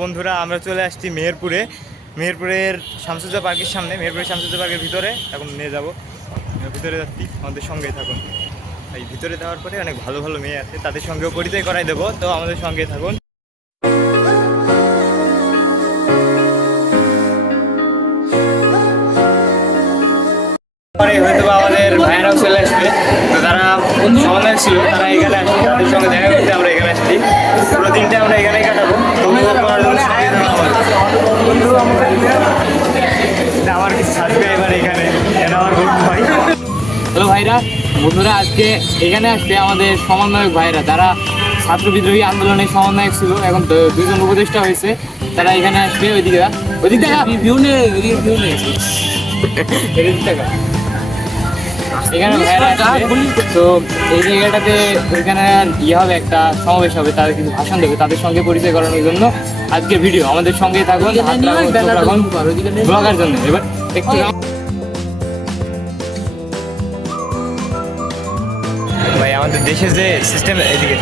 বন্ধুরা, আমরা চলে আসছি মেহেরপুরের শামসুজ্জা পার্কের সামনে। মেহেরপুরের শামসুজ্জা পার্কের ভিতরে এখন নিয়ে যাব, ভিতরে যাচ্ছি, আমাদের সঙ্গেই থাকুন। এই ভিতরে যাওয়ার পরে অনেক ভালো ভালো মেয়ে আছে, তাদের সঙ্গেও পরিচয় করাই দেবো, তো আমাদের সঙ্গেই থাকুন। হয়তো আমাদের ভাইয়েরাও চলে আসবে, তো তারা সমন্বয় ছিল, তারা এখানে আসছে, তাদের সঙ্গে দেখা করতে আমরা এখানে আসছি। পুরো দিনটা আমরা এখানেই কাটাবো। আমার কিছু সাবস্ক্রাইবার এখানে, আমার বন্ধু ভাই। হ্যালো ভাইরা, বন্ধুরা, আজকে এখানে আসছে আমাদের সমন্বয়ক ভাইরা, তারা ছাত্র বিদ্রোহী আন্দোলনের সমন্বয়ক ছিল, এখন দুজন উপদেষ্টা হয়েছে। তারা এখানে আসবে। ওইদিকে এখানে ভাইরা আসবে, তো এই জায়গাটাতে ওইখানে হবে, একটা সমাবেশ হবে, তাদের কিছু ভাষণ দেবে, তাদের সঙ্গে পরিচয় করানোর জন্য আজকের ভিডিও। আমাদের সঙ্গেই থাকুন ব্লগার জন্য। এবার একটু ভাই, আমাদের দেশের যে সিস্টেম, এদিকে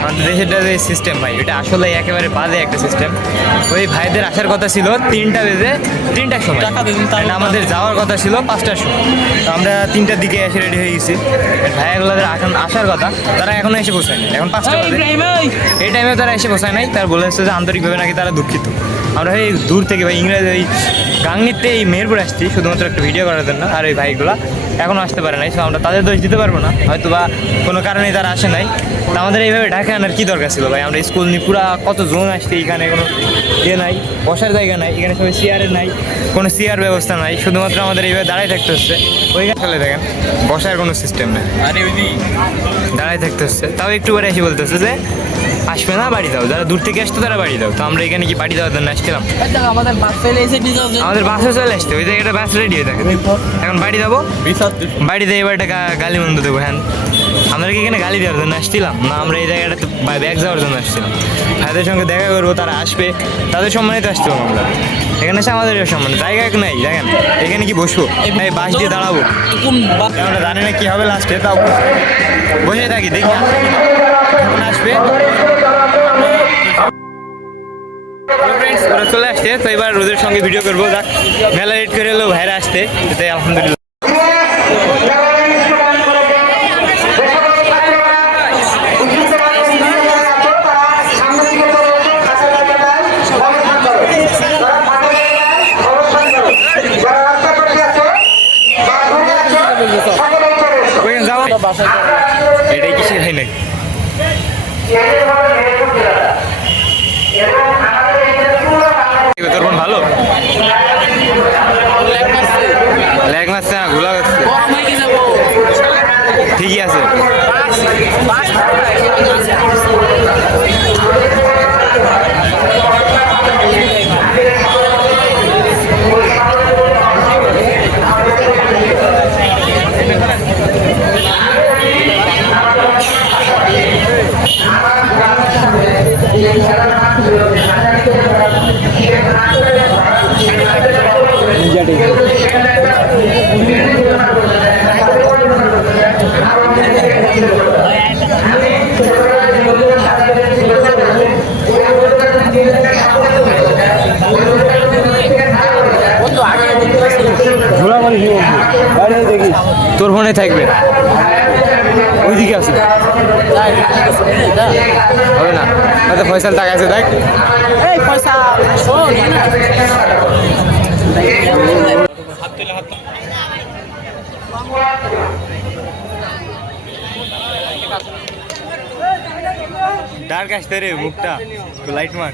আমাদের দেশের যে সিস্টেম ভাই, এটা আসলে একেবারে বাজে একটা সিস্টেম। ওই ভাইদের আসার কথা ছিল 3টা বেজে 3টার সময়, আমাদের যাওয়ার কথা ছিল 5টার সময়। তো আমরা 3টার দিকে এসে রেডি হয়ে গেছি। ভাইয়াগুলোদের এখন আসার কথা, তারা এখনো এসে পৌঁছায় নাই, এখন 5টা বাজে। এই টাইমে তারা এসে পৌঁছায় নাই। তারা বলেছে যে আন্তরিকভাবে নাকি তারা দুঃখিত। আমরা এই দূর থেকে ভাই ইংরেজি ওই গাংনিতে এই মেহেরপুর আসছি শুধুমাত্র একটা ভিডিও করার জন্য, আর ওই ভাইগুলো এখনও আসতে পারে নাই। সো আমরা তাদের দোষ দিতে পারবো না, হয়তো বা কোনো কারণেই তারা আসে নাই। তো আমাদের এইভাবে ঢাকা আনার কী দরকার ছিল ভাই? আমরা স্কুল নিয়ে পুরা কত জোন আসছে, এখানে কোনো ইয়ে নাই, বসার জায়গা নাই, এখানে সবাই চেয়ারের নাই, কোনো চেয়ার ব্যবস্থা নাই, শুধুমাত্র আমাদের এইভাবে দাঁড়ায় থাকতে হচ্ছে। ওইখানে চলে দেখেন বসার কোনো সিস্টেম নেই, দাঁড়ায় থাকতে হচ্ছে। তাও একটু করে এসে বলতে হচ্ছে যে আসবে না, বাড়ি দাও। যারা দূর থেকে আসতো তারা বাড়ি দাও। তো আমরা এখানে কি বাড়ি দেওয়ার জন্য আসছিলাম? আমাদের বাসে চলে আসতে, ওই জায়গাটা বাস রেডি হয়ে থাকে। এখন বাড়ি দেবো, বাড়ি দিয়ে এবার একটা গালি মন্দ দেবো। হ্যাঁ, আমরা কি এখানে গালি দেওয়ার জন্য আসছিলাম না? আমরা এই জায়গাটাতে ব্যাগ যাওয়ার জন্য আসছিলাম। ভাইদের সঙ্গে দেখা করবো, তারা আসবে, তাদের সম্মানে তো আসছিলাম আমরা। এখানে এসে আমাদের সম্মান জায়গা নেই। দেখেন এখানে কি বসবো? এই বাস দিয়ে দাঁড়াবো, আমরা জানি না কি হবে লাস্টে, তাও বসে থাকি, দেখি আসবে। ওরা চলে আসছে, তো এবার রোদের সঙ্গে ভিডিও করবো। যাক, মেলা লেট করে এলো, ভাইরা আসতে, এটাই আলহামদুলিল্লাহ। এটাই কি শেখাই নাকি? তোর ভালো লেগ মারছে না, ঘোলা হচ্ছে, ঠিকই আছে। তোর ফোনে থাকবে, ওইদিকে আছে, হবে না? হয়তো ফয়সাল টাকা আছে, দেখ ডার্ক আসতে রে, মুখটা লাইট মার।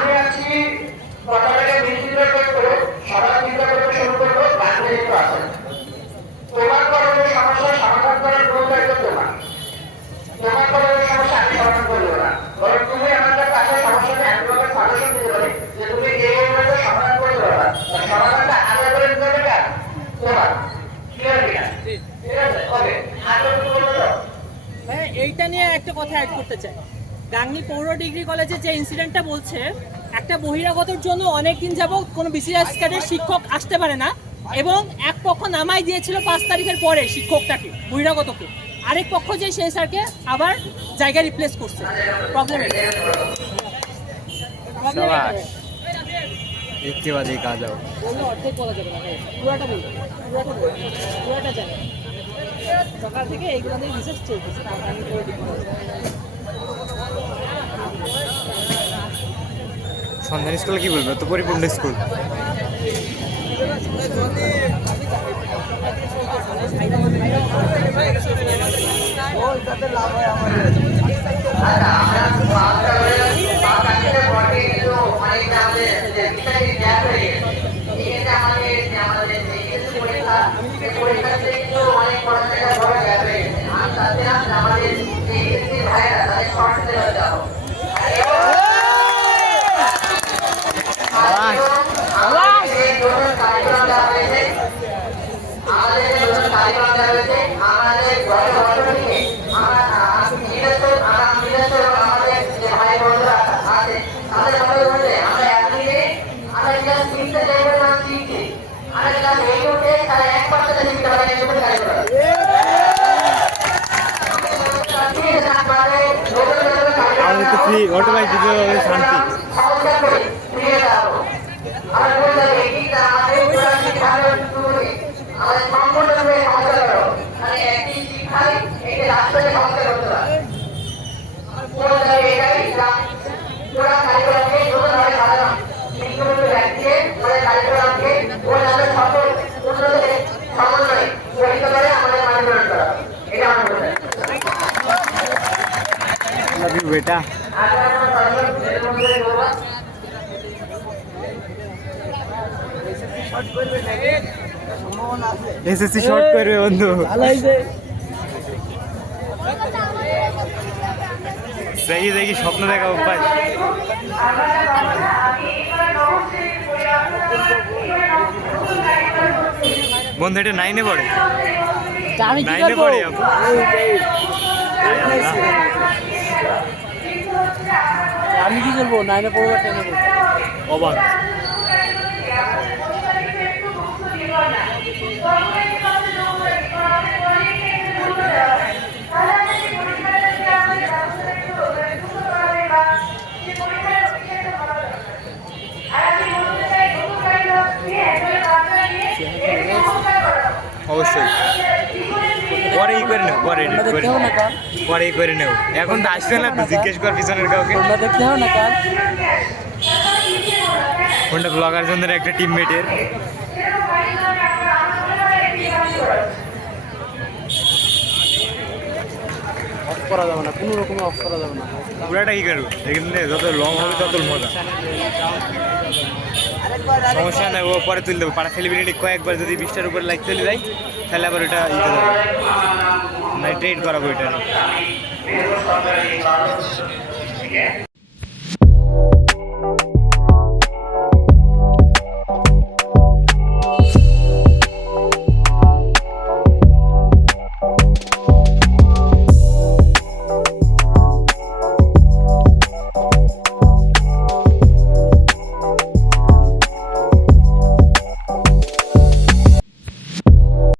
আমি আছি কথাটাকে নিশ্চিত করে সবাই চিন্তা করতে শুরু করবো গান্ধী তো আছে তোমার কলেজের সমস্যা সমাধান করার কোনো দায়িত্ব তোমার তোমার কলেজের সমস্যা আমি সমাধান করবো না বরং তুমি আমাদের কাছে সমস্যাটা একভাবে সাজেশন দিতে পারি যে তুমি এইভাবে সমাধান করতে পারবা সমাধানটা আগে করে দিতে হবে কার তোমার ক্লিয়ার কিনা ঠিক আছে ওকে আর কিছু বলবো তো হ্যাঁ, এইটা নিয়ে একটা কথা অ্যাড করতে চাই। গাংনী পৌর ডিগ্রি কলেজে যে ইনসিডেন্টটা বলছে, একটা বহিরাগতর জন্য অনেকদিন যাবত কোনো বিসিএস ক্যাডের শিক্ষক আসতে পারে না এবং এক পক্ষ নামাই দিয়েছিল 5 তারিখের পরে শিক্ষকটাকে, বহিরাগতকে। আরেক পক্ষ যে সেই স্যারকে আবার জায়গা রিপ্লেস করছে। প্রবলেম একটিবাদী কাজ হবে বললে অর্ধেক বলা যাবে না, পুরাটা বলবো, পুরাটা জানে। সকাল থেকে এইগুলো নিয়ে রিসার্চ চলতেছে। সন্ধান স্কুলে কি বলবো, তো পরিপূর্ণ স্কুল। অটো বাইক দিতে হবে শান্তি। বেটা এসএসসি শর্ট করবে বন্ধু, দেখি স্বপ্ন দেখা উপায়। বন্ধু এটা 9-এ পড়ে, 9-এ পড়ে। আমি কি করবো? 9-এ পড়বো, 10-এ পড়বো, অবাক। অবশ্যই পরেই করে নেব, পরেই করে নেব। এখন তো আসবে না, তো জিজ্ঞেস কর পিছনের কাউকে। দেখতে হবে না কার কোনটা ব্লগার জন্য একটা টিমমেটের। অফ করা যাবে না, কোনো রকমে অফ করা যাবে না। পুরাটা কি করবো, এখানে যত লং হবে তত মজা। সমস্যা নেই, ও পরে তুলে দেবো। পাড়া সেলিব্রিটি কয়েকবার যদি 20টার উপরে লাইক চলে যায় তাহলে আবার ওটা দিতে হবে, না ট্রেড করাবো এটা।